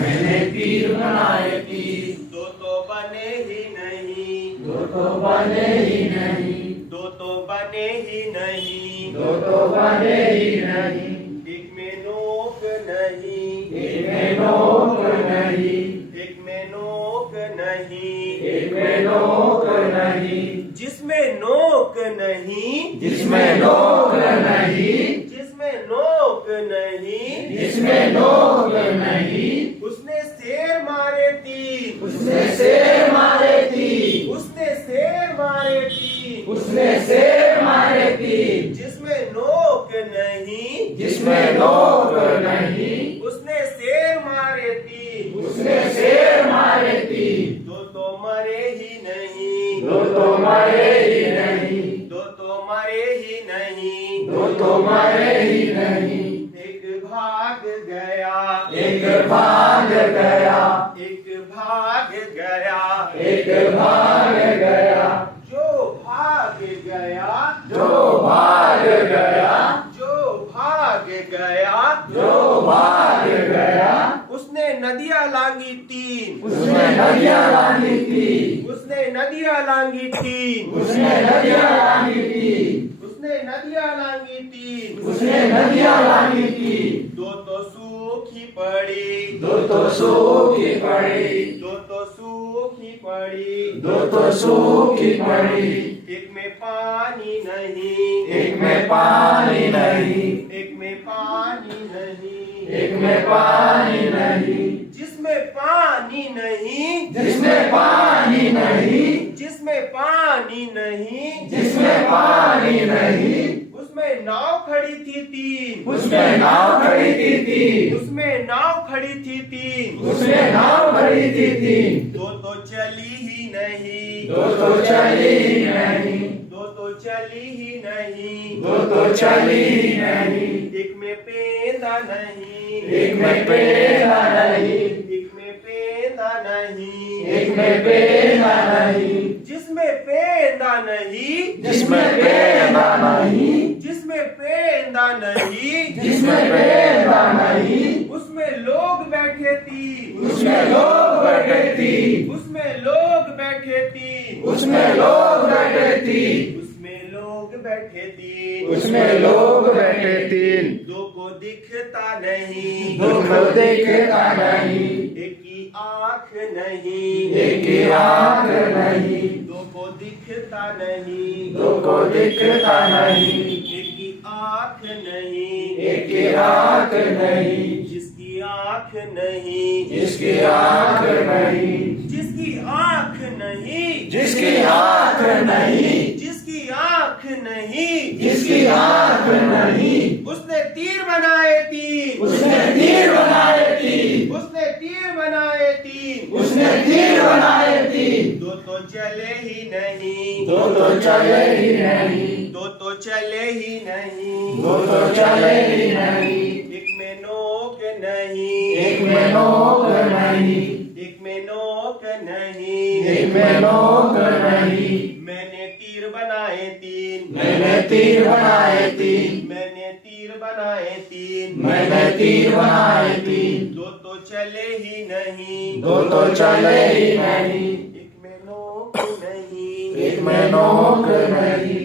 मैंने तीर बनाए तीन। दो तो बने ही नहीं, दो तो बने ही नहीं, दो तो बने ही नहीं, दो तो बने ही नहीं। एक में नोक नहीं, एक में नोक नहीं, एक में नोक नहीं, एक में नोक नहीं, जिसमें नोक नहीं, जिसमें नोक नहीं, जिसमें नोक नहीं, जिसमें नोक नहीं। उसने शेर मारे तीन, उसने शेर मारे तीन, उसने शेर मारे तीन, उसने शेर मारे तीन। जिसमें नोक नहीं, जिसमें नोक नहीं, उसने शेर मारे तीन। उसने शेर मारे तीन। दो तो मरे ही नहीं, दो तो मरे ही नहीं, दो तो मरे ही नहीं, दो तो मरे ही नहीं। एक भाग गया, एक भाग गया, एक भाग गया, एक भाग गया, जो भाग गया, जो भाग गया, जो भाग गया, जो भाग गया। उसने नदियां लांगी तीन, उसने नदियां लांगी थी, उसने नदियां लांगी तीन, उसने नदियां लांगी थी, उसने नदियां लांगी तीन। उसने नदियां लांगी थी। दो तो सूखी पड़ी, दो तो सूखी पड़ी, दो तो सूखी पड़ी, दो तो सूखी पड़ी। एक में पानी नहीं, एक में पानी नहीं, एक में पानी नहीं, एक में पानी नहीं, जिसमें पानी नहीं, जिसमें पानी नहीं, जिसमें पानी नहीं, जिसमें पानी नहीं। उसमें नाव खड़ी थी तीन, उसमें नाव खड़ी थी तीन, उसमें नाव खड़ी थी तीन। उसमें नाव खड़ी थी तीन। दो तो चली ही नहीं, दो तो चली ही नहीं, दो तो चली ही नहीं, दो तो चली ही नहीं। एक में पेंदा नहीं, एक में पेड़ा नहीं, एक में पेंदा नहीं, एक में पेड़ा नहीं, जिसमें पेंदा नहीं, जिसमें पेड़ा नहीं, जिसमें पेंदा नहीं, जिसमें पेड़ा नहीं। उसमें लोग बैठे तीन, उसमें लोग बैठे थी, उसमें लोग बैठे तीन, उसमें लोग बैठे थी, उसमें लोग बैठे तीन। उसमें लोग बैठे तीन। दो को दिखता नहीं, दो को देखता नहीं, एक की आँख नहीं, एक की आँख नहीं, दो को दिखता नहीं, दो को दिखता नहीं, एक की आँख नहीं, एक की आँख नहीं, जिसकी आँख नहीं, जिसकी आँख नहीं, जिसकी आँख नहीं, जिसकी आँख नहीं, जिसकी आँख नहीं, जिसकी आँख नहीं। उसने तीर बनाए तीन, उसने तीर बनाए तीन, उसने तीर बनाए तीन। उसने तीर बनाए तीन। दो तो चले ही नहीं, दो तो चले ही नहीं, दो तो चले ही नहीं, दो तो चले ही नहीं। एक में नोक नहीं, एक में नोक नहीं, एक में नोक नहीं, एक में नोक नहीं। मैंने तीर बनाए तीन, मैंने तीर बनाए तीन, मैंने तीर बनाए तीन। मैंने तीर बनाए तीन। दो तो चले ही नहीं, दो तो चले ही नहीं, एक में नोक नहीं, एक में नोक नहीं,